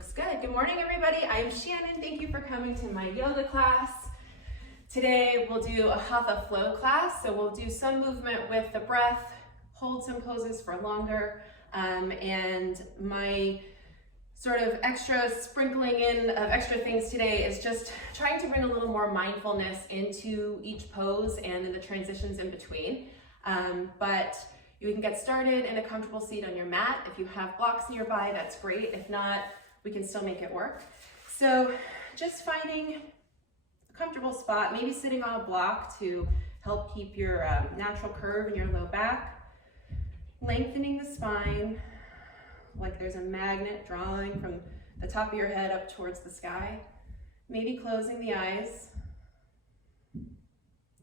Looks good. Good morning, everybody. I'm Shannon. Thank you for coming to my yoga class. Today we'll do a Hatha Flow class. So we'll do some movement with the breath, hold some poses for longer, and my sort of extra sprinkling in of extra things today is just trying to bring a little more mindfulness into each pose and in the transitions in between. But you can get started in a comfortable seat on your mat. If you have blocks nearby, that's great. If not, we can still make it work. So just finding a comfortable spot, maybe sitting on a block to help keep your natural curve in your low back. Lengthening the spine like there's a magnet drawing from the top of your head up towards the sky. Maybe closing the eyes.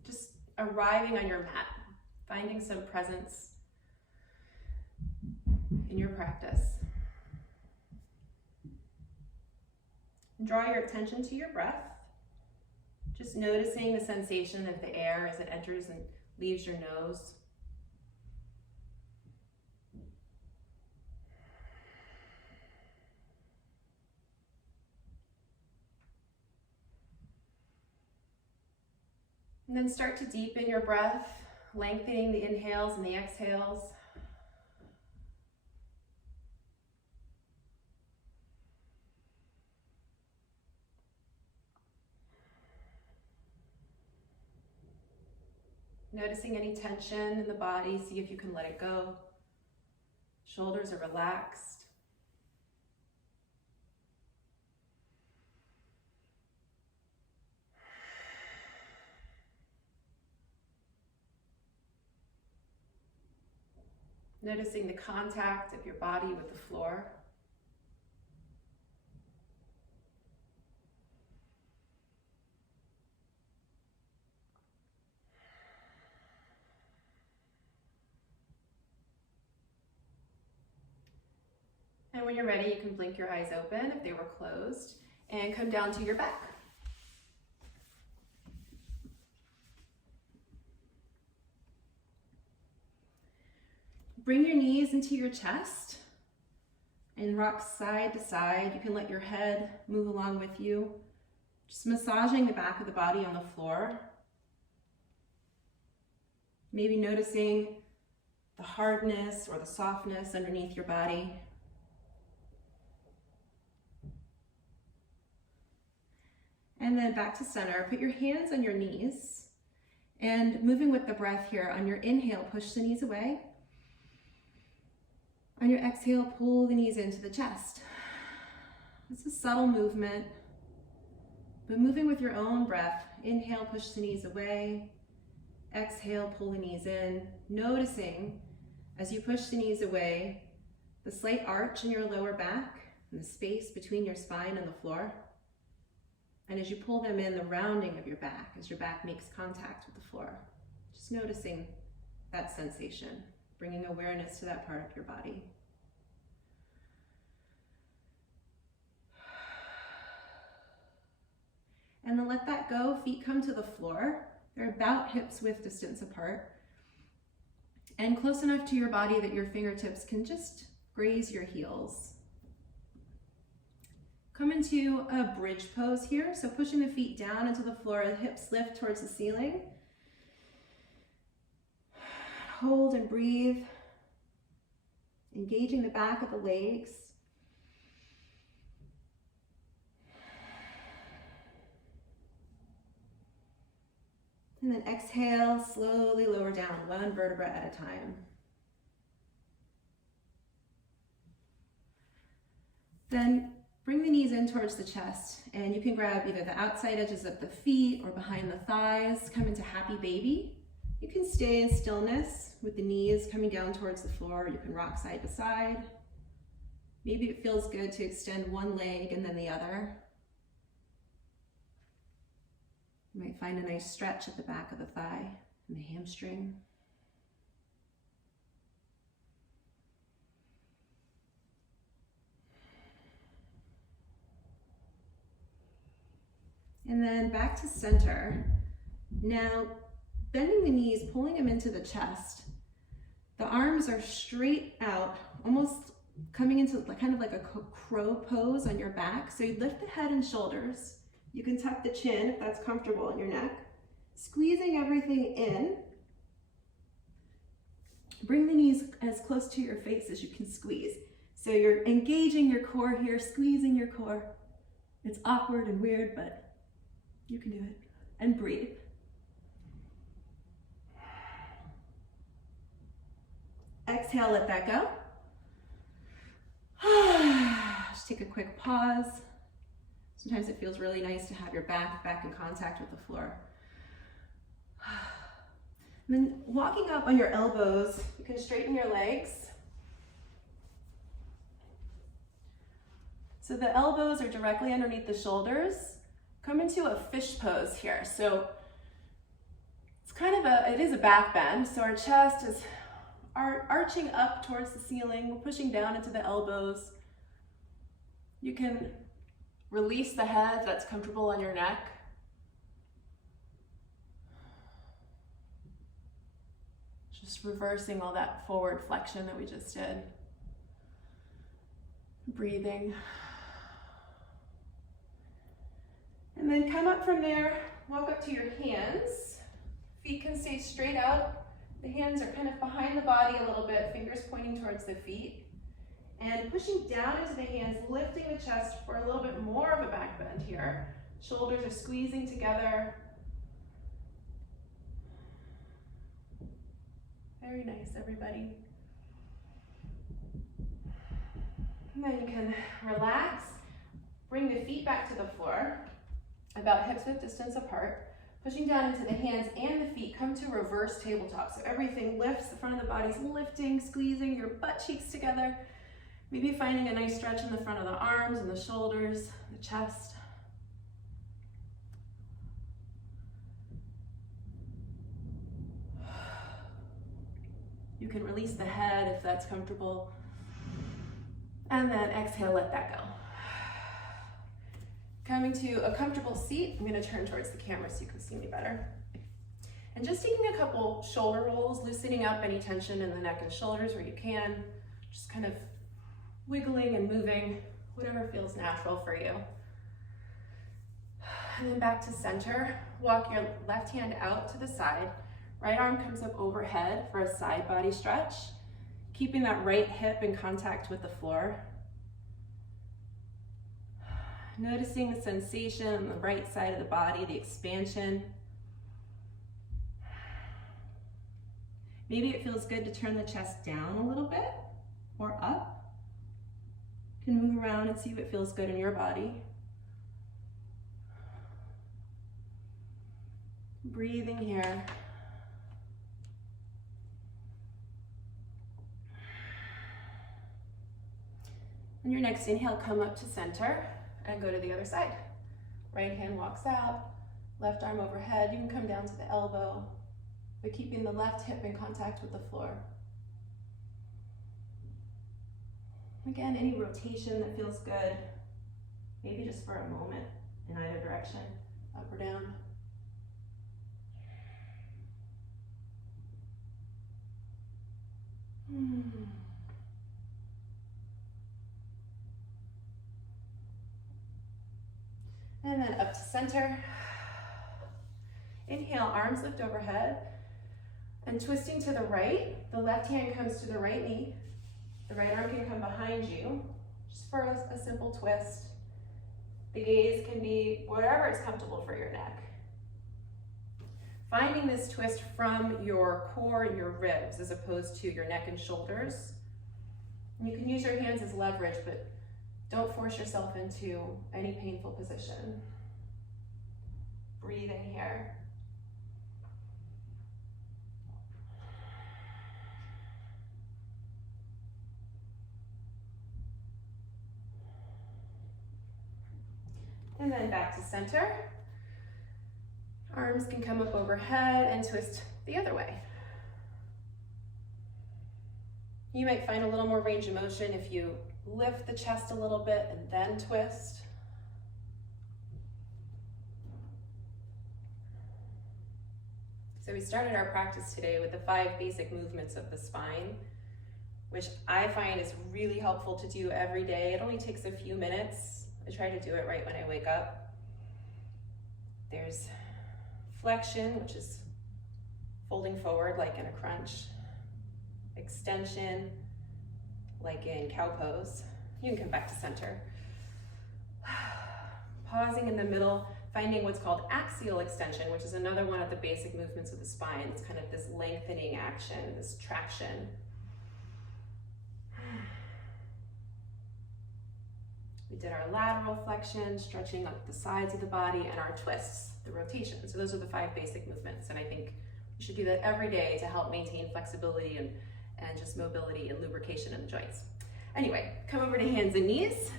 Just arriving on your mat, finding some presence in your practice. Draw your attention to your breath, just noticing the sensation of the air as it enters and leaves your nose. And then start to deepen your breath, lengthening the inhales and the exhales. Noticing any tension in the body, see if you can let it go. Shoulders are relaxed. Noticing the contact of your body with the floor. And when you're ready, you can blink your eyes open if they were closed and come down to your back. Bring your knees into your chest and rock side to side. You can let your head move along with you. Just massaging the back of the body on the floor. Maybe noticing the hardness or the softness underneath your body. And then back to center. Put your hands on your knees and moving with the breath here. On your inhale, push the knees away. On your exhale, pull the knees into the chest. It's a subtle movement, but moving with your own breath. Inhale, push the knees away. Exhale, pull the knees in. Noticing as you push the knees away, the slight arch in your lower back and the space between your spine and the floor. And as you pull them in, the rounding of your back as your back makes contact with the floor. Just noticing that sensation, bringing awareness to that part of your body. And then let that go, feet come to the floor. They're about hips width distance apart. And close enough to your body that your fingertips can just graze your heels. Come into a bridge pose here. So pushing the feet down into the floor, the hips lift towards the ceiling. Hold and breathe. Engaging the back of the legs. And then exhale, slowly lower down, one vertebra at a time. Then bring the knees in towards the chest, and you can grab either the outside edges of the feet or behind the thighs. Come into happy baby. You can stay in stillness with the knees coming down towards the floor. You can rock side to side. Maybe it feels good to extend one leg and then the other. You might find a nice stretch at the back of the thigh and the hamstring. And then back to center. Now, bending the knees, pulling them into the chest. The arms are straight out, almost coming into kind of like a crow pose on your back. So you lift the head and shoulders. You can tuck the chin if that's comfortable in your neck. Squeezing everything in. Bring the knees as close to your face as you can squeeze. So you're engaging your core here, squeezing your core. It's awkward and weird, but you can do it. And breathe. Exhale, let that go. Just take a quick pause. Sometimes it feels really nice to have your back in contact with the floor. And then walking up on your elbows, you can straighten your legs. So the elbows are directly underneath the shoulders. Come into a fish pose here. So it's kind of it is a back bend. So our chest is arching up towards the ceiling. We're pushing down into the elbows. You can release the head if that's comfortable on your neck. Just reversing all that forward flexion that we just did. Breathing. And then come up from there, walk up to your hands. Feet can stay straight out. The hands are kind of behind the body a little bit, fingers pointing towards the feet. And pushing down into the hands, lifting the chest for a little bit more of a back bend here. Shoulders are squeezing together. Very nice, everybody. And then you can relax, bring the feet back to the floor, about hip-width distance apart. Pushing down into the hands and the feet, come to reverse tabletop. So everything lifts, the front of the body's lifting, squeezing your butt cheeks together. Maybe finding a nice stretch in the front of the arms and the shoulders, the chest. You can release the head if that's comfortable. And then exhale, let that go. Coming to a comfortable seat, I'm gonna turn towards the camera so you can see me better. And just taking a couple shoulder rolls, loosening up any tension in the neck and shoulders where you can. Just kind of wiggling and moving, whatever feels natural for you. And then back to center. Walk your left hand out to the side. Right arm comes up overhead for a side body stretch. Keeping that right hip in contact with the floor. Noticing the sensation on the right side of the body, the expansion. Maybe it feels good to turn the chest down a little bit or up. You can move around and see what feels good in your body. Breathing here. On your next inhale, come up to center and go to the other side. Right hand walks out, left arm overhead. You can come down to the elbow, but keeping the left hip in contact with the floor. Again, any rotation that feels good, maybe just for a moment in either direction, up or down. And then up to center. Inhale, arms lift overhead. And twisting to the right, the left hand comes to the right knee. The right arm can come behind you, just for a simple twist. The gaze can be wherever it's comfortable for your neck. Finding this twist from your core and your ribs as opposed to your neck and shoulders. And you can use your hands as leverage, but don't force yourself into any painful position. Breathing here. And then back to center. Arms can come up overhead and twist the other way. You might find a little more range of motion if you lift the chest a little bit and then twist. So we started our practice today with the 5 basic movements of the spine. which I find is really helpful to do every day. It only takes a few minutes. I try to do it right when I wake up. There's flexion, which is folding forward like in a crunch. Extension, like in cow pose. You can come back to center. Pausing in the middle, finding what's called axial extension, which is another one of the basic movements of the spine. It's kind of this lengthening action, this traction. We did our lateral flexion, stretching up the sides of the body, and our twists, the rotation. So those are the 5 basic movements, and I think you should do that every day to help maintain flexibility and just mobility and lubrication in the joints. Anyway, come over to hands and knees.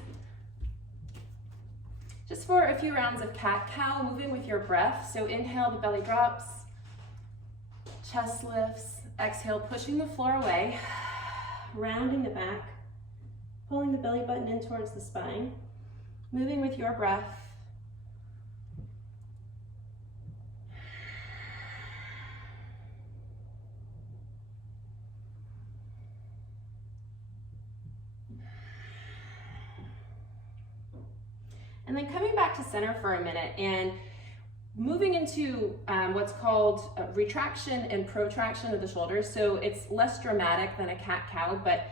Just for a few rounds of cat-cow, moving with your breath. So inhale, the belly drops, chest lifts. Exhale, pushing the floor away, rounding the back, pulling the belly button in towards the spine, moving with your breath. And then coming back to center for a minute and moving into what's called retraction and protraction of the shoulders. So it's less dramatic than a cat-cow, but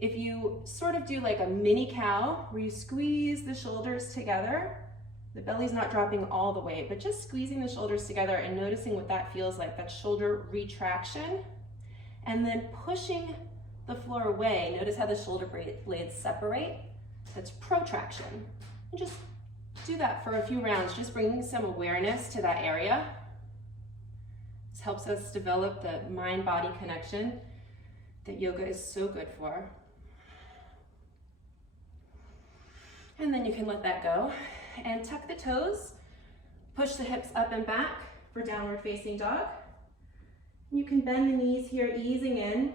if you sort of do like a mini cow where you squeeze the shoulders together, the belly's not dropping all the way, but just squeezing the shoulders together and noticing what that feels like, that shoulder retraction, and then pushing the floor away. Notice how the shoulder blades separate. That's protraction. And just do that for a few rounds, just bringing some awareness to that area. This helps us develop the mind-body connection that yoga is so good for. And then you can let that go and tuck the toes, push the hips up and back for downward facing dog. You can bend the knees here, easing in.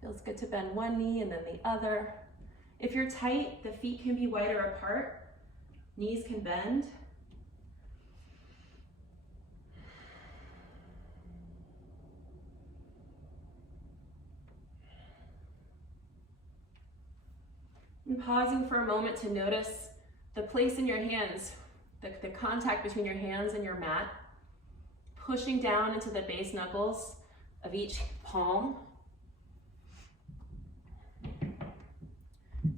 Feels good to bend one knee and then the other. If you're tight, the feet can be wider apart, knees can bend. And pausing for a moment to notice the place in your hands, the contact between your hands and your mat, pushing down into the base knuckles of each palm.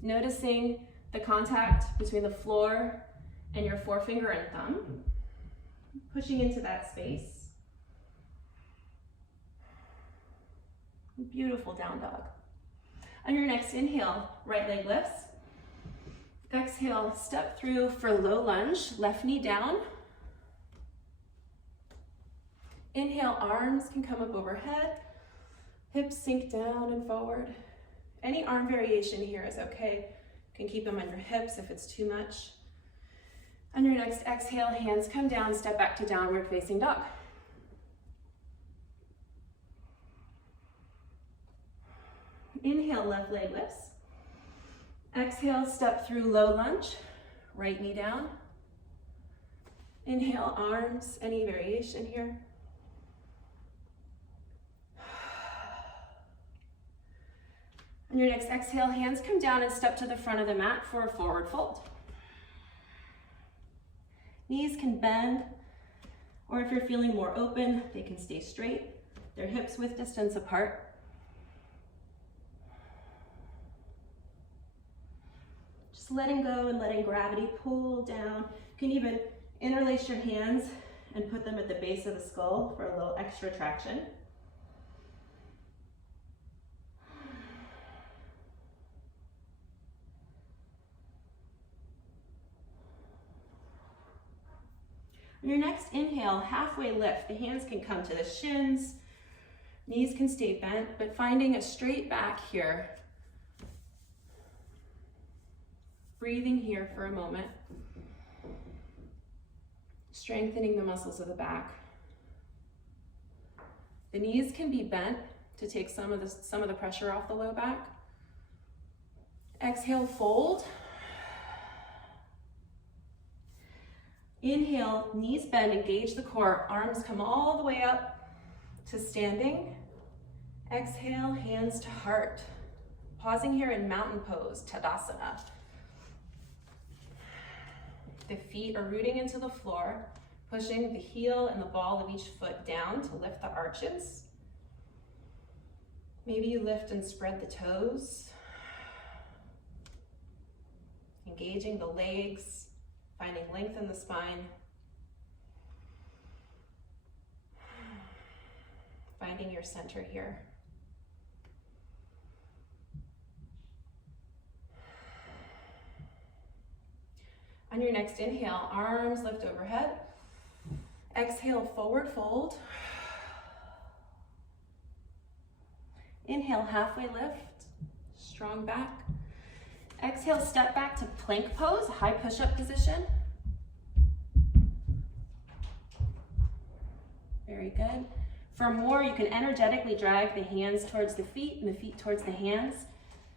Noticing the contact between the floor and your forefinger and thumb, pushing into that space. Beautiful down dog. On your next inhale, right leg lifts. Exhale, step through for low lunge, left knee down. Inhale, arms can come up overhead, hips sink down and forward. Any arm variation here is okay. You can keep them on your hips if it's too much. On your next exhale, hands come down, step back to downward facing dog. Inhale, left leg lifts. Exhale, step through low lunge, right knee down. Inhale, arms, any variation here. On your next exhale, hands come down and step to the front of the mat for a forward fold. Knees can bend, or if you're feeling more open, they can stay straight. Their hips width distance apart. Just letting go and letting gravity pull down. You can even interlace your hands and put them at the base of the skull for a little extra traction. On your next inhale, halfway lift, the hands can come to the shins, knees can stay bent, but finding a straight back here. Breathing here for a moment. Strengthening the muscles of the back. The knees can be bent to take some of the pressure off the low back. Exhale, fold. Inhale, knees bend, engage the core, arms come all the way up to standing. Exhale, hands to heart. Pausing here in mountain pose, Tadasana. The feet are rooting into the floor, pushing the heel and the ball of each foot down to lift the arches. Maybe you lift and spread the toes. Engaging the legs, finding length in the spine. Finding your center here. On your next inhale, arms lift overhead. Exhale, forward fold. Inhale, halfway lift, strong back. Exhale, step back to plank pose, high push-up position. Very good. For more, you can energetically drag the hands towards the feet and the feet towards the hands.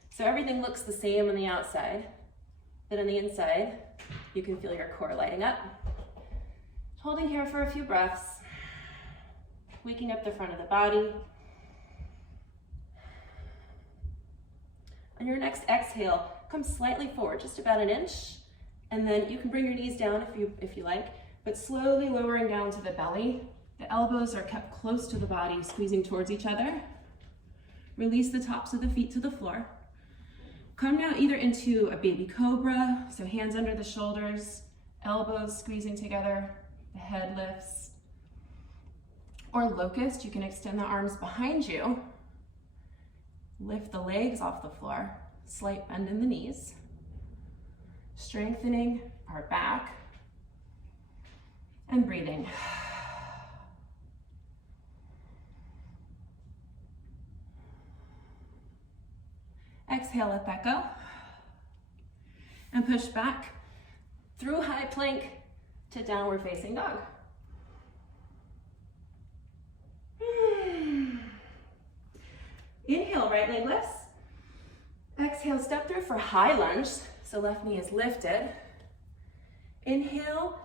So everything looks the same on the outside, but on the inside, you can feel your core lighting up. Holding here for a few breaths, waking up the front of the body. On your next exhale, come slightly forward, just about an inch, and then you can bring your knees down if you like, but slowly lowering down to the belly. The elbows are kept close to the body, squeezing towards each other. Release the tops of the feet to the floor. Come now either into a baby cobra, so hands under the shoulders, elbows squeezing together, the head lifts. Or locust, you can extend the arms behind you. Lift the legs off the floor, slight bend in the knees. Strengthening our back and breathing. Exhale, let that go. And push back through high plank to downward facing dog. Inhale, right leg lifts. Exhale, step through for high lunge. So left knee is lifted. Inhale,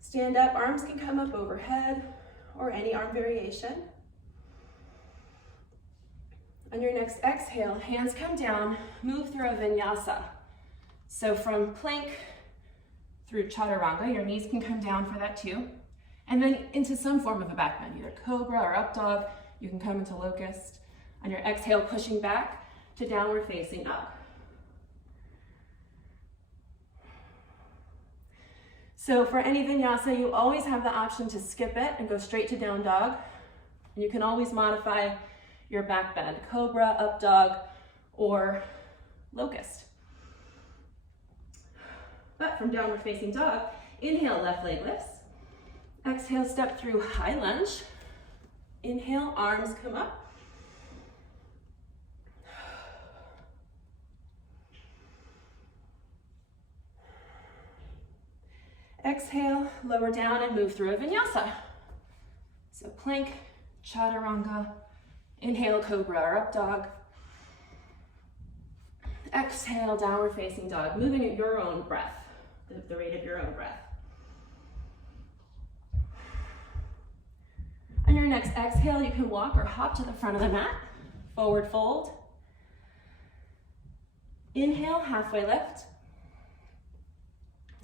stand up. Arms can come up overhead or any arm variation. On your next exhale, hands come down, move through a vinyasa. So from plank through chaturanga, your knees can come down for that too. And then into some form of a back bend, either cobra or up dog. You can come into locust. On your exhale, pushing back to downward facing up. So for any vinyasa, you always have the option to skip it and go straight to down dog. And you can always modify your back bend, cobra, up dog, or locust. But from downward facing dog, inhale, left leg lifts. Exhale, step through high lunge. Inhale, arms come up. Exhale, lower down and move through a vinyasa. So plank, chaturanga, inhale, cobra or up dog. Exhale, downward facing dog, moving at your own breath, the rate of your own breath. On your next exhale, you can walk or hop to the front of the mat, forward fold. Inhale, halfway lift.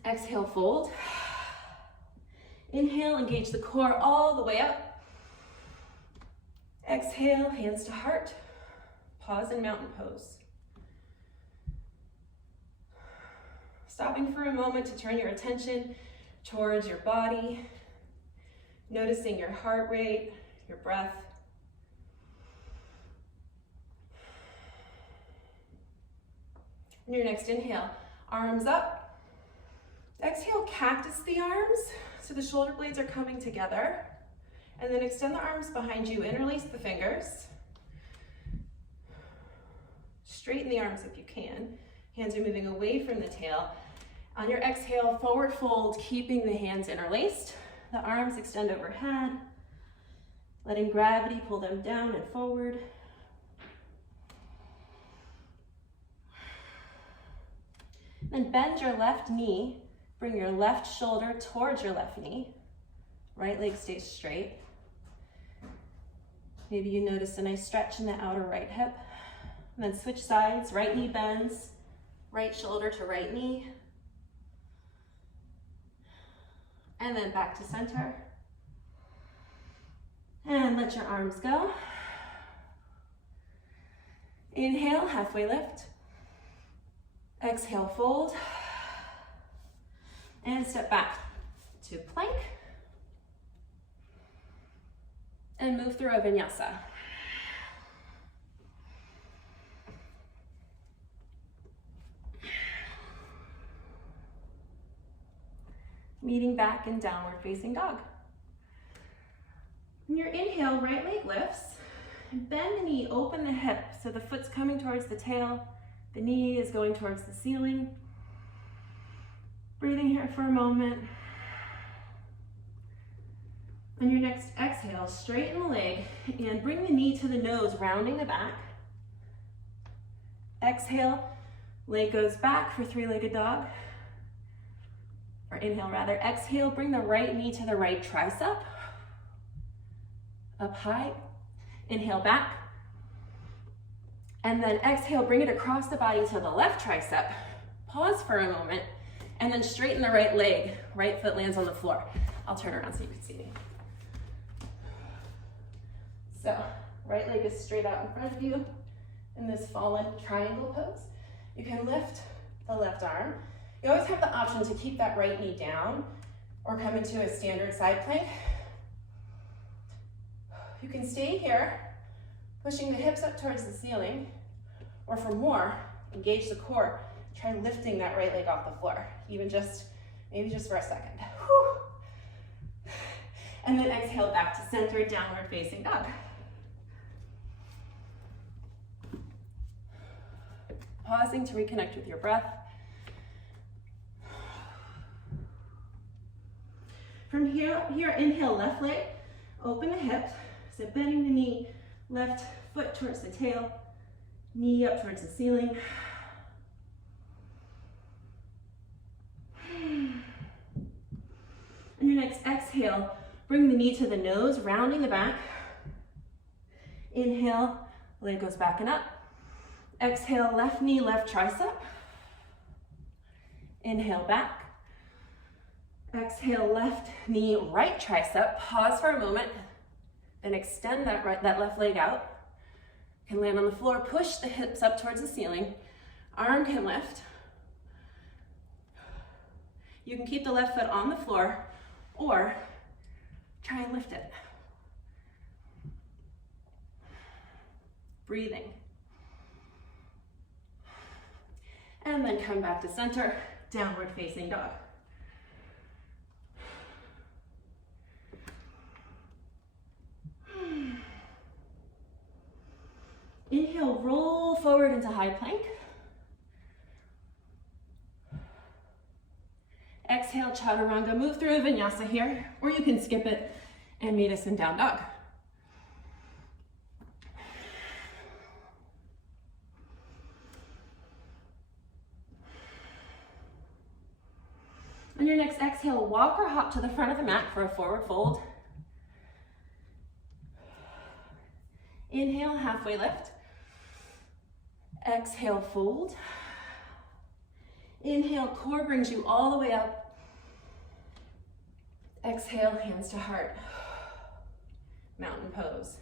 Exhale, fold. Inhale, engage the core all the way up. Exhale, hands to heart. Pause in mountain pose. Stopping for a moment to turn your attention towards your body, noticing your heart rate, your breath. On your next inhale, arms up. Exhale, cactus the arms, so the shoulder blades are coming together. And then extend the arms behind you, interlace the fingers. Straighten the arms if you can. Hands are moving away from the tail. On your exhale, forward fold, keeping the hands interlaced. The arms extend overhead, letting gravity pull them down and forward. Then bend your left knee. Bring your left shoulder towards your left knee. Right leg stays straight. Maybe you notice a nice stretch in the outer right hip. And then switch sides, right knee bends, right shoulder to right knee. And then back to center. And let your arms go. Inhale, halfway lift. Exhale, fold. And step back to plank. And move through a vinyasa. Meeting back in downward facing dog. On your inhale, right leg lifts. Bend the knee, open the hip, so the foot's coming towards the tail, the knee is going towards the ceiling. Breathing here for a moment. On your next exhale, straighten the leg and bring the knee to the nose, rounding the back. Exhale, leg goes back for three-legged dog. Or inhale rather. Exhale, bring the right knee to the right tricep. Up high. Inhale back. And then exhale, bring it across the body to the left tricep. Pause for a moment. And then straighten the right leg. Right foot lands on the floor. I'll turn around so you can see me. So, right leg is straight out in front of you in this fallen triangle pose. You can lift the left arm. You always have the option to keep that right knee down or come into a standard side plank. You can stay here, pushing the hips up towards the ceiling, or for more, engage the core. Try lifting that right leg off the floor, even just, maybe just for a second. Whew. And then exhale back to center, downward facing dog. Pausing to reconnect with your breath. From here, inhale, left leg, open the hips. So bending the knee, left foot towards the tail, knee up towards the ceiling. On your next exhale, bring the knee to the nose, rounding the back. Inhale, leg goes back and up. Exhale, left knee, left tricep. Inhale, back. Exhale, left knee, right tricep. Pause for a moment. Then extend that left leg out. Can land on the floor. Push the hips up towards the ceiling. Arm can lift. You can keep the left foot on the floor or try and lift it. Breathing. And then come back to center, downward facing dog. Inhale, roll forward into high plank. Exhale, chaturanga. Move through a vinyasa here, or you can skip it and meet us in down dog. On your next exhale, walk or hop to the front of the mat for a forward fold. Inhale, halfway lift. Exhale, fold. Inhale, core brings you all the way up. Exhale, hands to heart. Mountain pose.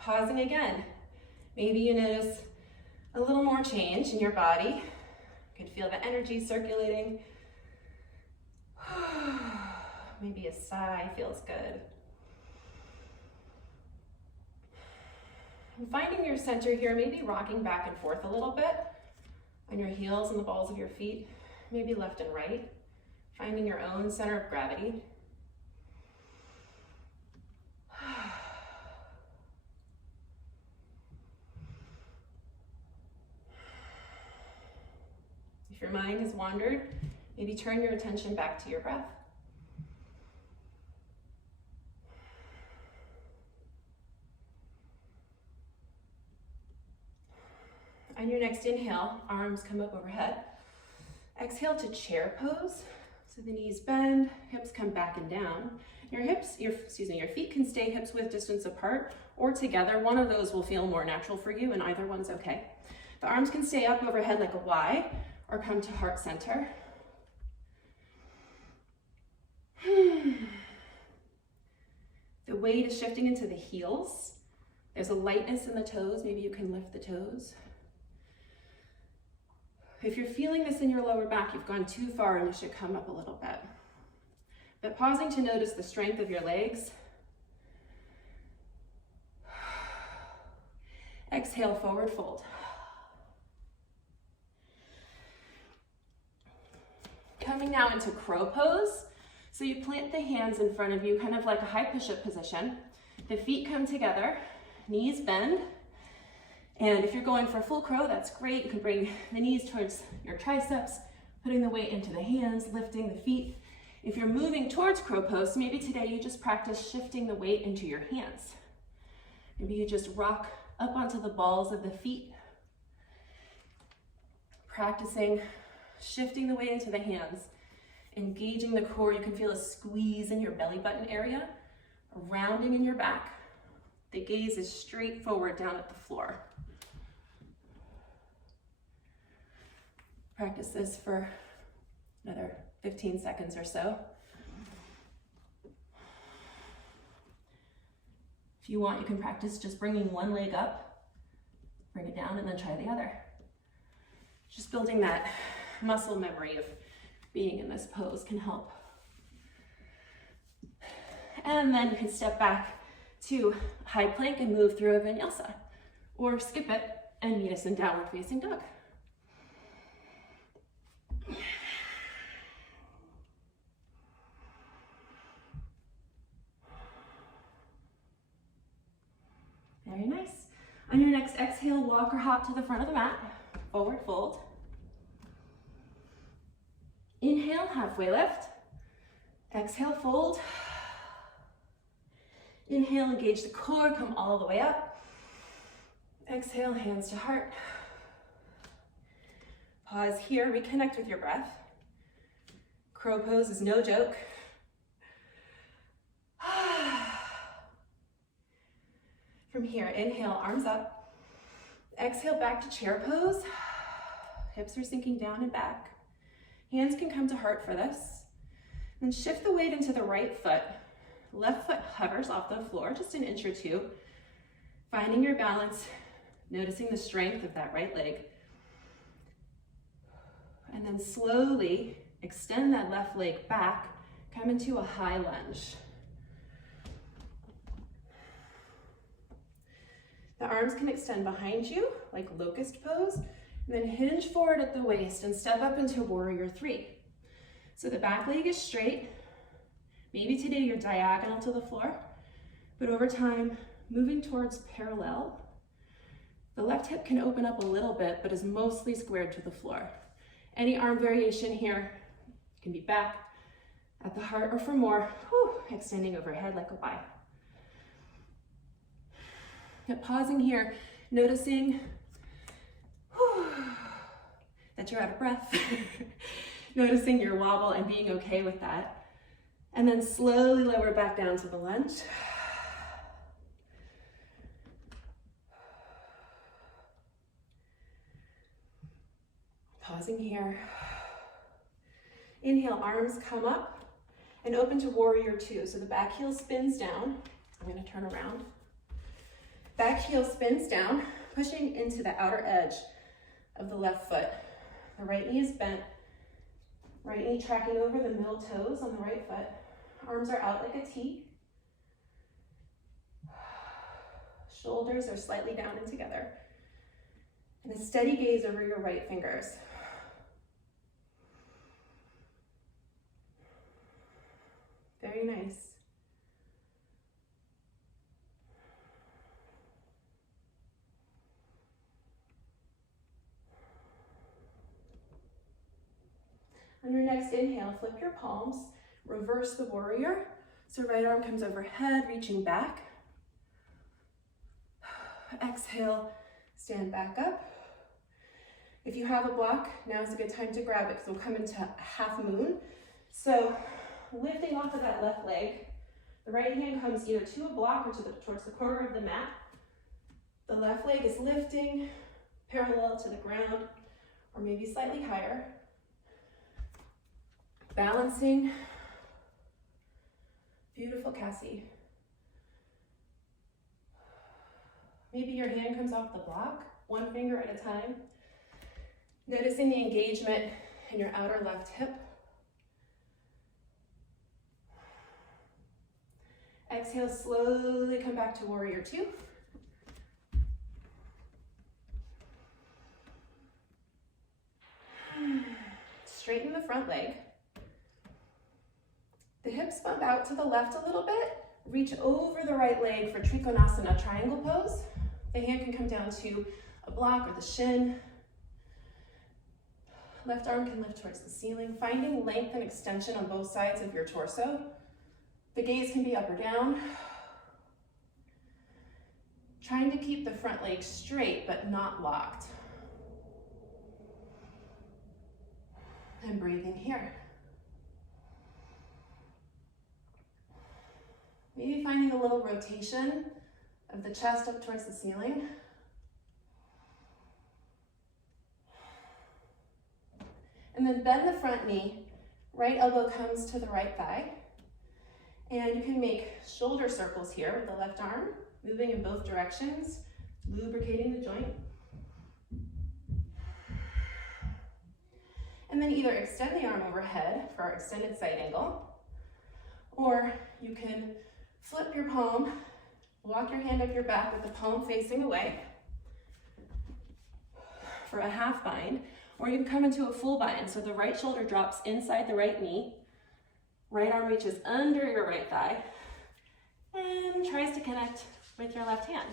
Pausing again. Maybe you notice a little more change in your body. You can feel the energy circulating. Maybe a sigh feels good. And finding your center here, maybe rocking back and forth a little bit on your heels and the balls of your feet, maybe left and right. Finding your own center of gravity. If your mind has wandered, maybe turn your attention back to your breath. On your next inhale, arms come up overhead. Exhale to chair pose. So So the knees bend, hips come back and down. Your feet can stay hips width distance apart or together. One of those will feel more natural for you, and either one's okay. The arms can stay up overhead like a Y or come to heart center. The weight is shifting into the heels. There's a lightness in the toes. Maybe you can lift the toes. If you're feeling this in your lower back, you've gone too far and you should come up a little bit. But pausing to notice the strength of your legs. Exhale, forward fold. Coming now into crow pose. So you plant the hands in front of you, kind of like a high push-up position. The feet come together, knees bend. And if you're going for full crow, that's great. You can bring the knees towards your triceps, putting the weight into the hands, lifting the feet. If you're moving towards crow pose, maybe today you just practice shifting the weight into your hands. Maybe you just rock up onto the balls of the feet, practicing shifting the weight into the hands, engaging the core. You can feel a squeeze in your belly button area, a rounding in your back. The gaze is straight forward down at the floor. Practice this for another 15 seconds or so. If you want, you can practice just bringing one leg up, bring it down, and then try the other. Just building that muscle memory of being in this pose can help. And then you can step back to high plank and move through a vinyasa, or skip it and meet us in downward facing dog. Very nice. On your next exhale, walk or hop to the front of the mat, forward fold. Inhale, halfway lift. Exhale, fold. Inhale, engage the core, come all the way up. Exhale, hands to heart. Pause here, reconnect with your breath. Crow pose is no joke. From here, inhale, arms up. Exhale, back to chair pose. Hips are sinking down and back. Hands can come to heart for this. Then shift the weight into the right foot. Left foot hovers off the floor, just an inch or two. Finding your balance, noticing the strength of that right leg. And then slowly extend that left leg back, come into a high lunge. The arms can extend behind you, like locust pose, and then hinge forward at the waist and step up into warrior three. So the back leg is straight. Maybe today you're diagonal to the floor, but over time, moving towards parallel. The left hip can open up a little bit, but is mostly squared to the floor. Any arm variation here can be back at the heart, or for more, extending overhead like a Y. Yep, pausing here, noticing that you're out of breath, noticing your wobble and being okay with that. And then slowly lower back down to the lunge. Pausing here. Inhale, arms come up and open to warrior two. So the back heel spins down. I'm going to turn around. Back heel spins down, pushing into the outer edge of the left foot. The right knee is bent. Right knee tracking over the middle toes on the right foot. Arms are out like a T. Shoulders are slightly down and together. And a steady gaze over your right fingers. Very nice. On your next inhale, flip your palms, reverse the warrior. So right arm comes overhead, reaching back. Exhale, stand back up. If you have a block, now is a good time to grab it, because we'll come into half moon. So lifting off of that left leg, the right hand comes either to a block or towards the corner of the mat. The left leg is lifting parallel to the ground or maybe slightly higher. Balancing. Beautiful, Cassie. Maybe your hand comes off the block, one finger at a time. Noticing the engagement in your outer left hip. Exhale, slowly come back to warrior two. Straighten the front leg. The hips bump out to the left a little bit. Reach over the right leg for Trikonasana, triangle pose. The hand can come down to a block or the shin. Left arm can lift towards the ceiling, finding length and extension on both sides of your torso. The gaze can be up or down. Trying to keep the front leg straight but not locked. And breathing here. Maybe finding a little rotation of the chest up towards the ceiling. And then bend the front knee, right elbow comes to the right thigh. And you can make shoulder circles here with the left arm, moving in both directions, lubricating the joint. And then either extend the arm overhead for our extended side angle, or you can flip your palm, walk your hand up your back with the palm facing away for a half bind, or you can come into a full bind. So the right shoulder drops inside the right knee, right arm reaches under your right thigh, and tries to connect with your left hand.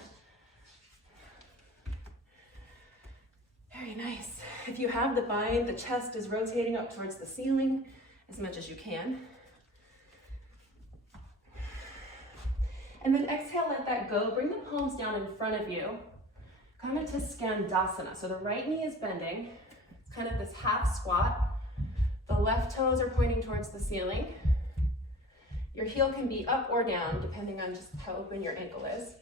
Very nice. If you have the bind, the chest is rotating up towards the ceiling as much as you can. And then exhale, let that go. Bring the palms down in front of you. Come into Skandasana. So the right knee is bending. It's kind of this half squat. The left toes are pointing towards the ceiling. Your heel can be up or down, depending on just how open your ankle is.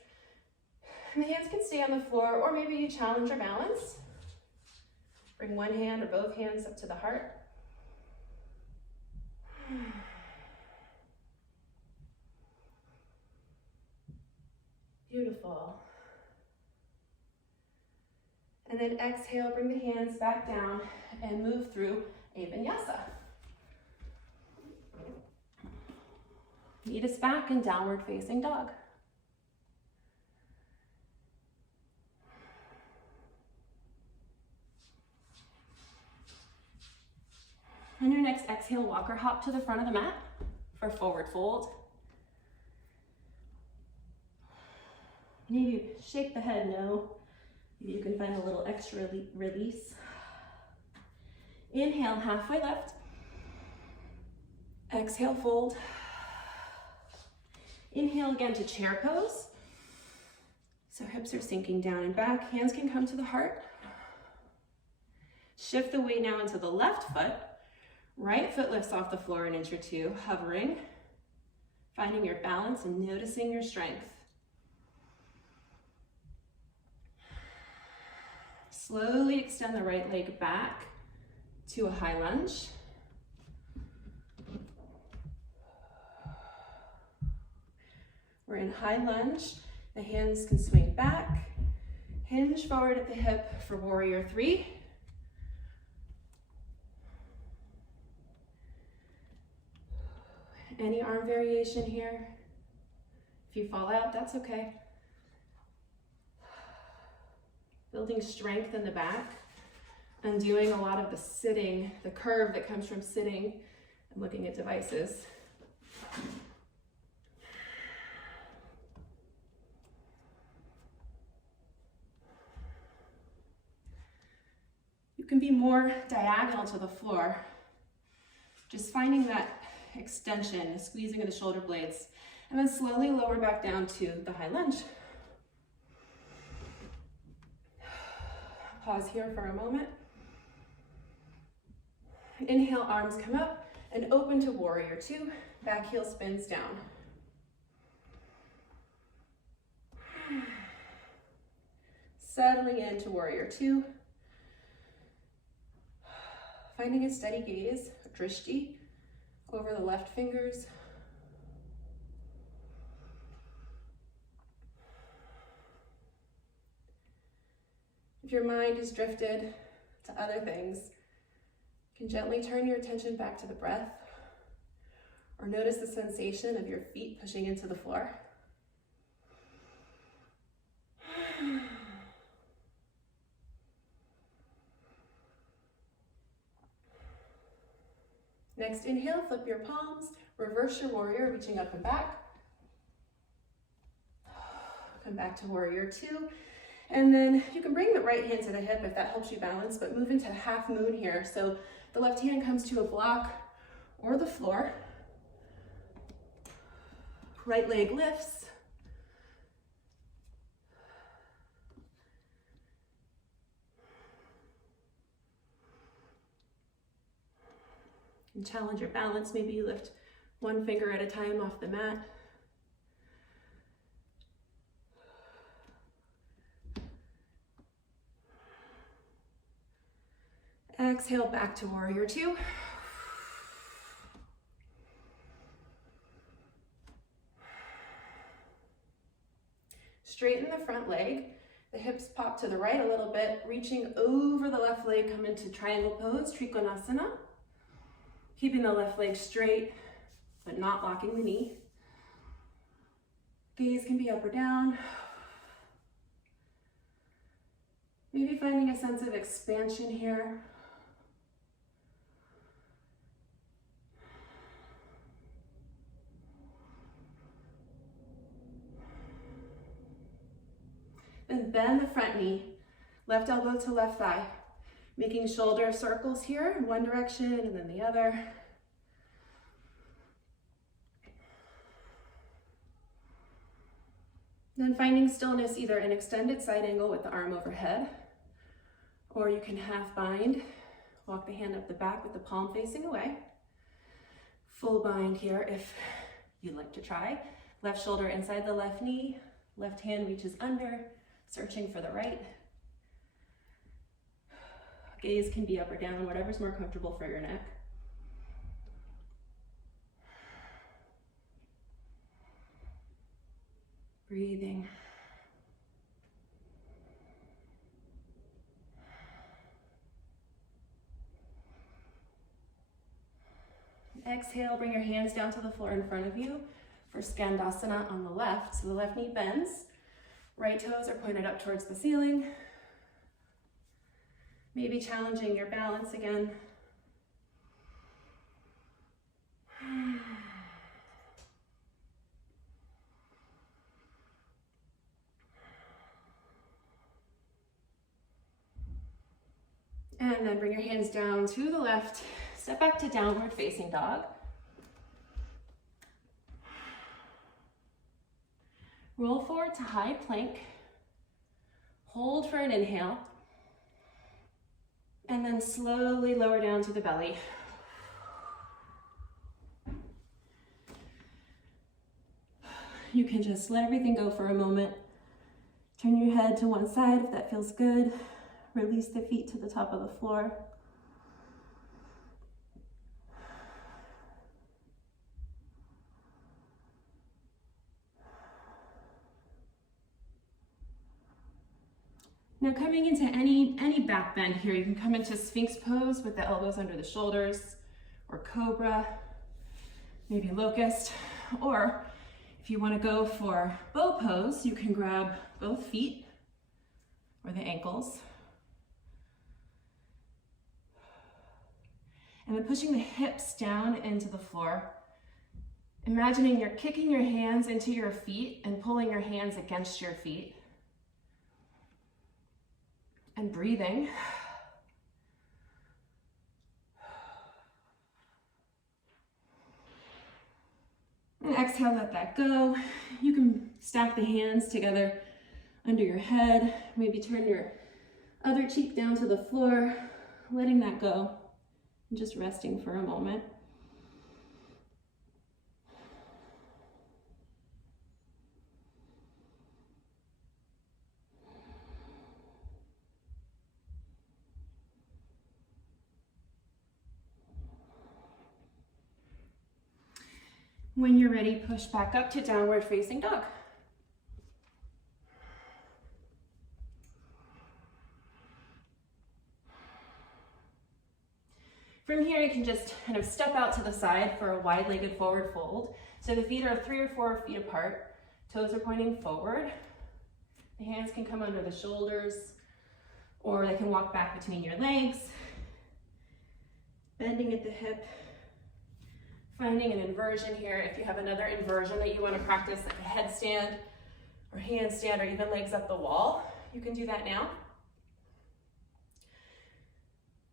And the hands can stay on the floor, or maybe you challenge your balance. Bring one hand or both hands up to the heart. Beautiful. And then exhale, bring the hands back down and move through a vinyasa. Meet us back in downward facing dog. On your next exhale, walk or hop to the front of the mat for forward fold. Maybe shake the head no. Maybe you can find a little extra release. Inhale, halfway left. Exhale, fold. Inhale again to chair pose. So hips are sinking down and back. Hands can come to the heart. Shift the weight now into the left foot. Right foot lifts off the floor an inch or two, hovering. Finding your balance and noticing your strength. Slowly extend the right leg back to a high lunge. We're in high lunge. The hands can swing back. Hinge forward at the hip for warrior three. Any arm variation here. If you fall out, that's okay. Building strength in the back, undoing a lot of the sitting, the curve that comes from sitting and looking at devices. You can be more diagonal to the floor, just finding that extension, squeezing of the shoulder blades, and then slowly lower back down to the high lunge. Pause here for a moment. Inhale, arms come up, and open to warrior two. Back heel spins down. Settling into warrior two. Finding a steady gaze, drishti, over the left fingers. If your mind has drifted to other things, you can gently turn your attention back to the breath, or notice the sensation of your feet pushing into the floor. Next inhale, flip your palms, reverse your warrior, reaching up and back. Come back to warrior two. And then you can bring the right hand to the hip if that helps you balance, but move into half moon here. So the left hand comes to a block or the floor. Right leg lifts. And challenge your balance. Maybe you lift one finger at a time off the mat. Exhale back to warrior two. Straighten the front leg. The hips pop to the right a little bit, reaching over the left leg, come into triangle pose, Trikonasana. Keeping the left leg straight, but not locking the knee. Gaze can be up or down. Maybe finding a sense of expansion here. Then bend the front knee, left elbow to left thigh, making shoulder circles here in one direction and then the other. Then finding stillness, either an extended side angle with the arm overhead, or you can half bind, walk the hand up the back with the palm facing away. Full bind here if you'd like to try. Left shoulder inside the left knee, left hand reaches under, searching for the right. Gaze can be up or down, whatever's more comfortable for your neck. Breathing. Exhale, bring your hands down to the floor in front of you for Skandasana on the left. So the left knee bends, right toes are pointed up towards the ceiling. Maybe challenging your balance again. And then bring your hands down to the left. Step back to downward facing dog. Roll forward to high plank. Hold for an inhale. And then slowly lower down to the belly. You can just let everything go for a moment. Turn your head to one side if that feels good. Release the feet to the top of the floor. Now coming into any back bend here, you can come into Sphinx pose with the elbows under the shoulders, or Cobra, maybe Locust, or if you want to go for bow pose, you can grab both feet or the ankles. And then pushing the hips down into the floor. Imagining you're kicking your hands into your feet and pulling your hands against your feet. And breathing. And exhale, let that go. You can stack the hands together under your head. Maybe turn your other cheek down to the floor, letting that go. And just resting for a moment. When you're ready, push back up to downward facing dog. From here, you can just kind of step out to the side for a wide-legged forward fold. So the feet are 3 or 4 feet apart, toes are pointing forward. The hands can come under the shoulders, or they can walk back between your legs, bending at the hip, finding an inversion here. If you have another inversion that you want to practice, like a headstand or handstand or even legs up the wall, you can do that now.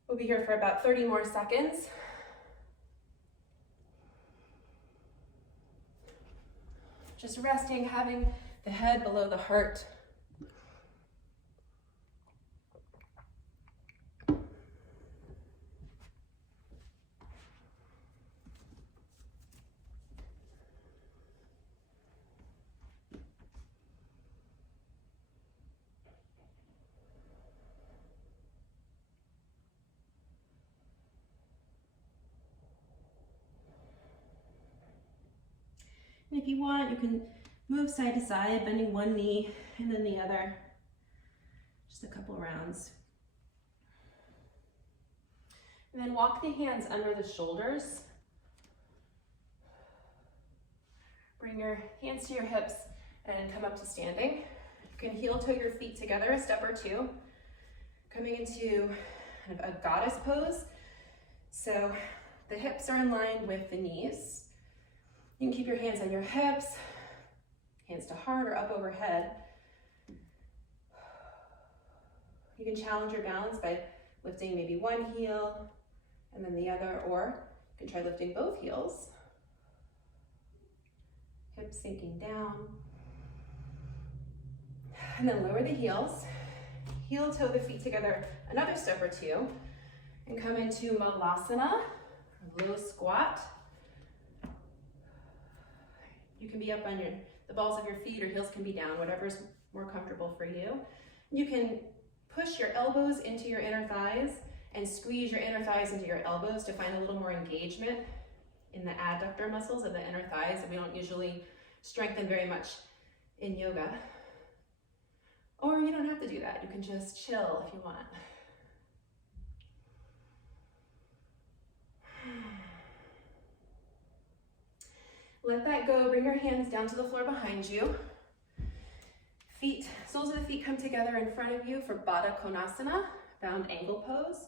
We'll be here for about 30 more seconds. Just resting, having the head below the heart. And if you want, you can move side to side, bending one knee and then the other. Just a couple rounds. And then walk the hands under the shoulders. Bring your hands to your hips and come up to standing. You can heel toe your feet together a step or two. Coming into kind of a goddess pose. So the hips are in line with the knees. You can keep your hands on your hips, hands to heart or up overhead. You can challenge your balance by lifting maybe one heel and then the other, or you can try lifting both heels. Hips sinking down. And then lower the heels. Heel toe the feet together another step or two and come into Malasana, low squat. You can be up on the balls of your feet, or heels can be down, whatever's more comfortable for you. You can push your elbows into your inner thighs and squeeze your inner thighs into your elbows to find a little more engagement in the adductor muscles of the inner thighs that we don't usually strengthen very much in yoga. Or you don't have to do that. You can just chill if you want. Let that go. Bring your hands down to the floor behind you. Feet, soles of the feet come together in front of you for Baddha Konasana, bound ankle pose.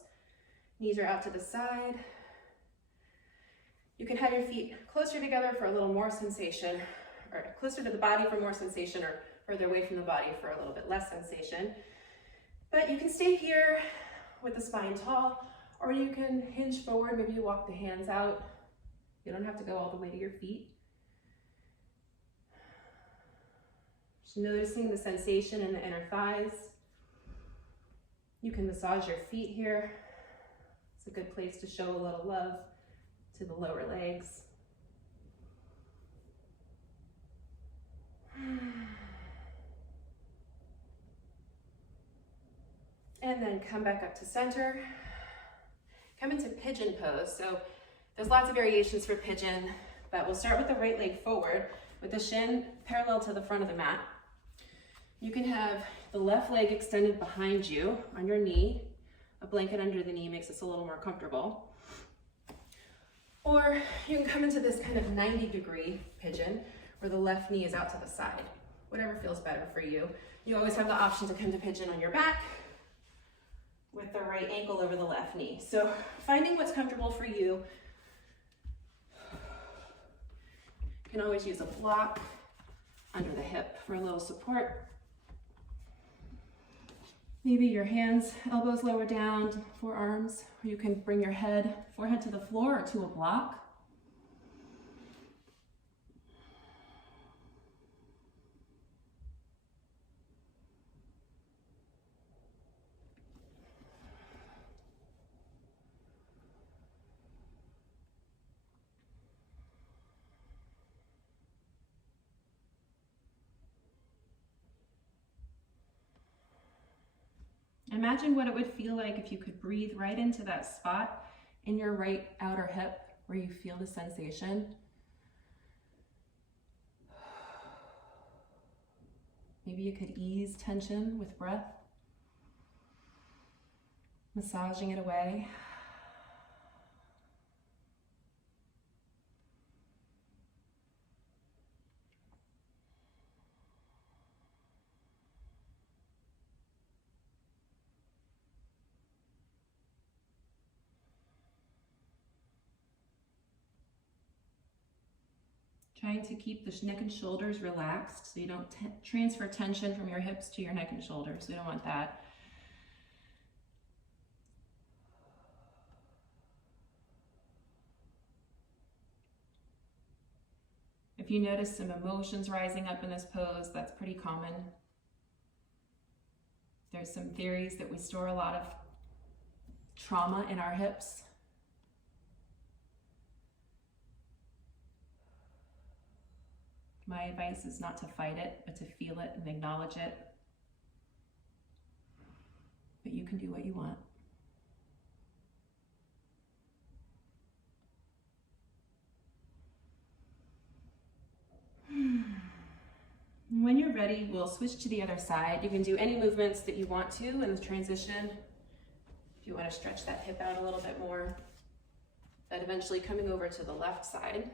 Knees are out to the side. You can have your feet closer together for a little more sensation, or closer to the body for more sensation, or further away from the body for a little bit less sensation. But you can stay here with the spine tall, or you can hinge forward. Maybe you walk the hands out. You don't have to go all the way to your feet. Just noticing the sensation in the inner thighs. You can massage your feet here. It's a good place to show a little love to the lower legs. And then come back up to center. Come into pigeon pose. So there's lots of variations for pigeon, but we'll start with the right leg forward with the shin parallel to the front of the mat. You can have the left leg extended behind you on your knee. A blanket under the knee makes us a little more comfortable. Or you can come into this kind of 90-degree pigeon where the left knee is out to the side. Whatever feels better for you. You always have the option to come to pigeon on your back with the right ankle over the left knee. So finding what's comfortable for you. You can always use a block under the hip for a little support. Maybe your hands, elbows lower down, forearms, or you can bring your forehead to the floor or to a block. Imagine what it would feel like if you could breathe right into that spot in your right outer hip where you feel the sensation. Maybe you could ease tension with breath, massaging it away. Trying to keep the neck and shoulders relaxed so you don't transfer tension from your hips to your neck and shoulders. We don't want that. If you notice some emotions rising up in this pose, that's pretty common. There's some theories that we store a lot of trauma in our hips. My advice is not to fight it, but to feel it and acknowledge it. But you can do what you want. When you're ready, we'll switch to the other side. You can do any movements that you want to in the transition. If you want to stretch that hip out a little bit more, then eventually coming over to the left side.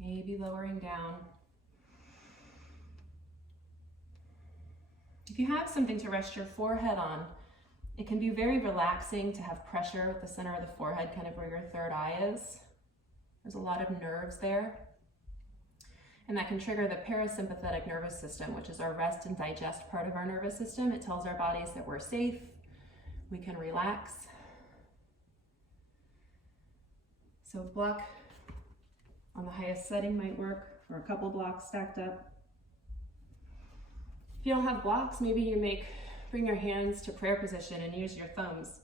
Maybe lowering down. If you have something to rest your forehead on, it can be very relaxing to have pressure at the center of the forehead, kind of where your third eye is. There's a lot of nerves there. And that can trigger the parasympathetic nervous system, which is our rest and digest part of our nervous system. It tells our bodies that we're safe, we can relax. So block on the highest setting might work, or a couple blocks stacked up. If you don't have blocks, maybe you bring your hands to prayer position and use your thumbs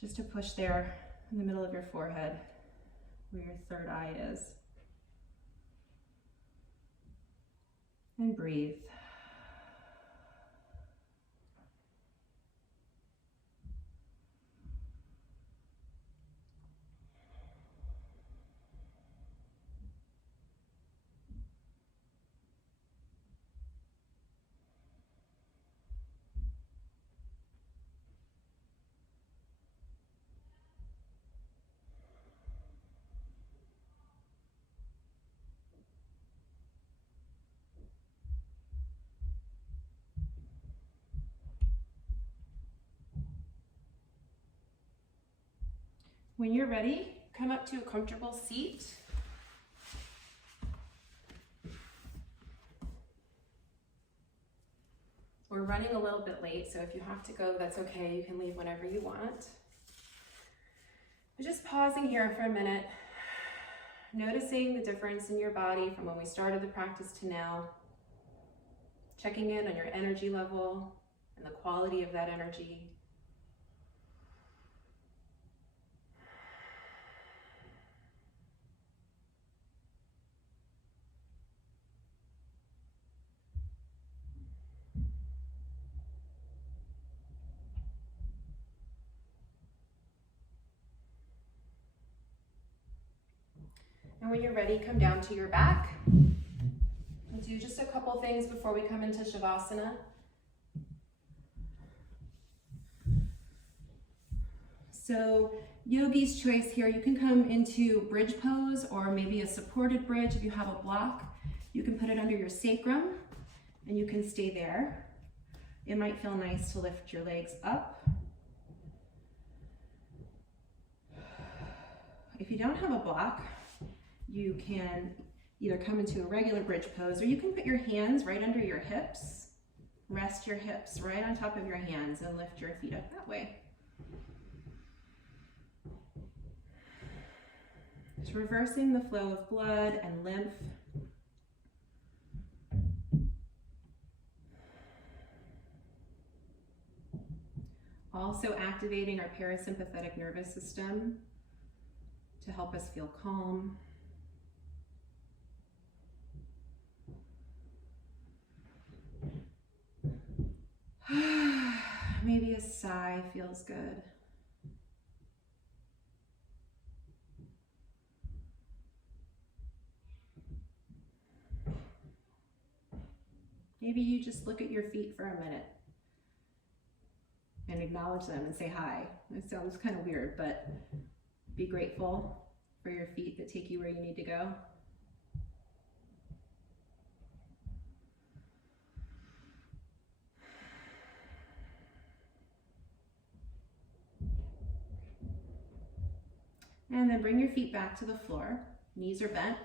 just to push there in the middle of your forehead where your third eye is. And breathe. When you're ready, come up to a comfortable seat. We're running a little bit late, so if you have to go, that's okay. You can leave whenever you want. But just pausing here for a minute, noticing the difference in your body from when we started the practice to now, checking in on your energy level and the quality of that energy. And when you're ready, come down to your back. We'll do just a couple things before we come into Shavasana. So yogi's choice here, you can come into bridge pose or maybe a supported bridge if you have a block. You can put it under your sacrum and you can stay there. It might feel nice to lift your legs up. If you don't have a block, you can either come into a regular bridge pose or you can put your hands right under your hips. Rest your hips right on top of your hands and lift your feet up that way. Just reversing the flow of blood and lymph. Also activating our parasympathetic nervous system to help us feel calm. Maybe a sigh feels good. Maybe you just look at your feet for a minute and acknowledge them and say hi. It sounds kind of weird, but be grateful for your feet that take you where you need to go. And then bring your feet back to the floor. Knees are bent.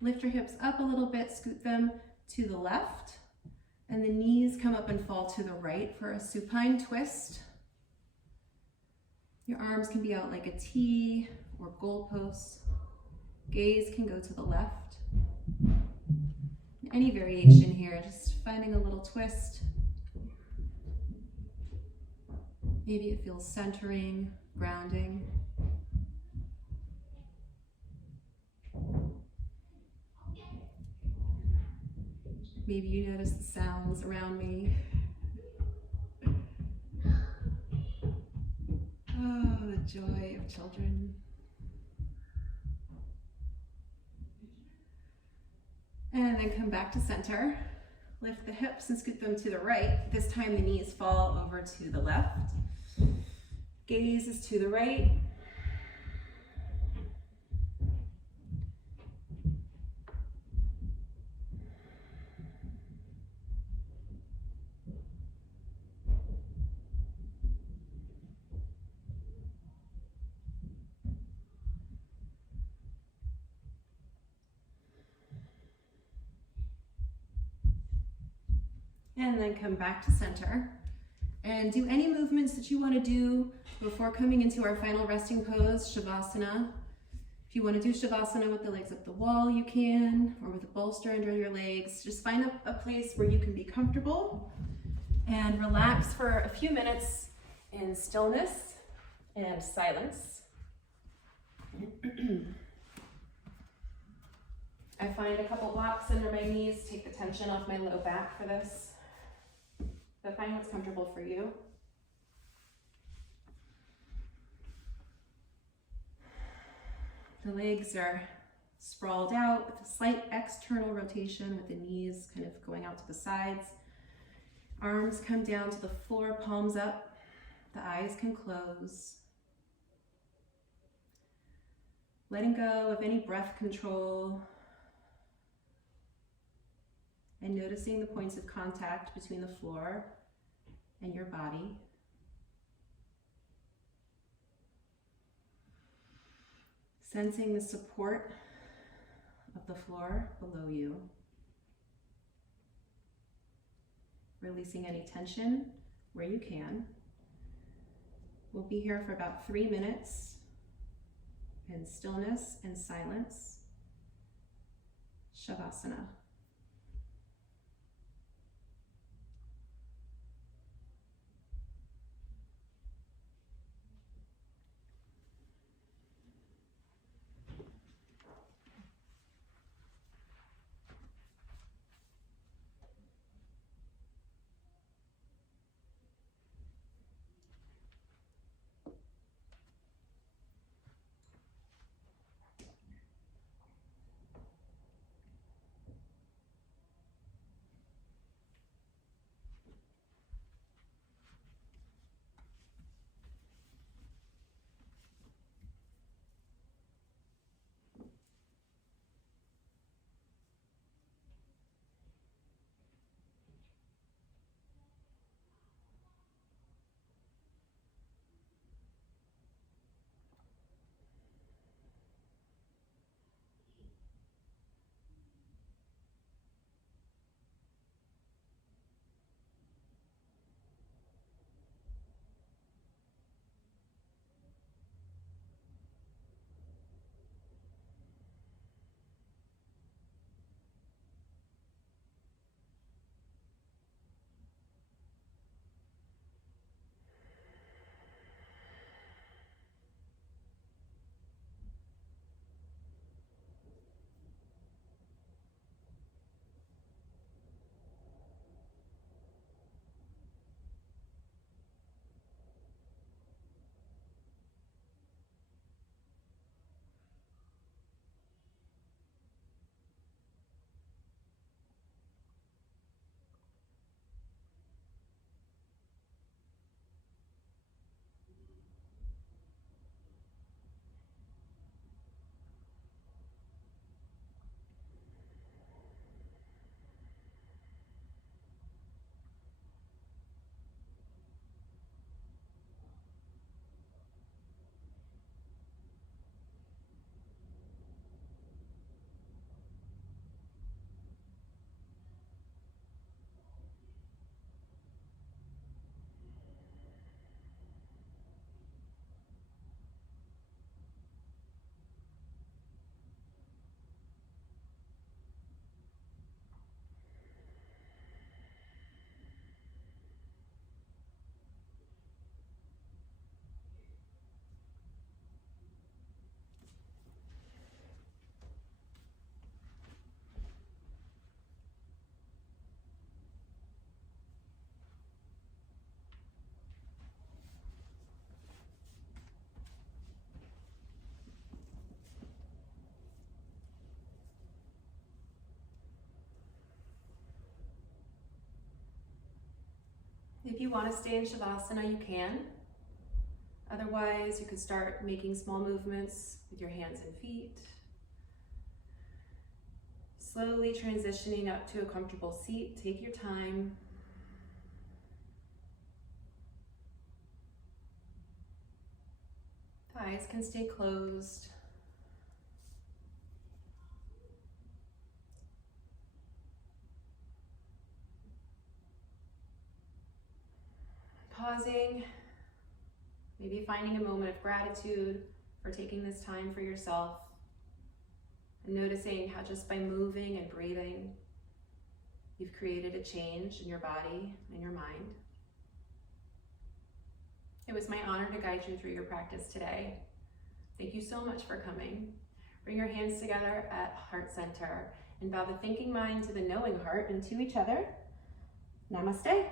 Lift your hips up a little bit, scoot them to the left, and the knees come up and fall to the right for a supine twist. Your arms can be out like a T or goalposts. Gaze can go to the left. Any variation here, just finding a little twist. Maybe it feels centering, grounding. Maybe you notice the sounds around me. Oh, the joy of children. And then come back to center. Lift the hips and scoot them to the right. This time the knees fall over to the left. Gaze is to the right. And then come back to center. And do any movements that you want to do before coming into our final resting pose, Shavasana. If you want to do Shavasana with the legs up the wall, you can, or with a bolster under your legs. Just find a place where you can be comfortable and relax for a few minutes in stillness and silence. I find a couple blocks under my knees, take the tension off my low back for this. But find what's comfortable for you. The legs are sprawled out with a slight external rotation with the knees kind of going out to the sides. Arms come down to the floor, palms up. The eyes can close. Letting go of any breath control and noticing the points of contact between the floor and your body. Sensing the support of the floor below you. Releasing any tension where you can. We'll be here for about 3 minutes in stillness and silence. Shavasana. If you want to stay in Shavasana, you can. Otherwise, you could start making small movements with your hands and feet. Slowly transitioning up to a comfortable seat. Take your time. The eyes can stay closed. Pausing, maybe finding a moment of gratitude for taking this time for yourself, and noticing how just by moving and breathing, you've created a change in your body and your mind. It was my honor to guide you through your practice today. Thank you so much for coming. Bring your hands together at heart center and bow the thinking mind to the knowing heart and to each other. Namaste.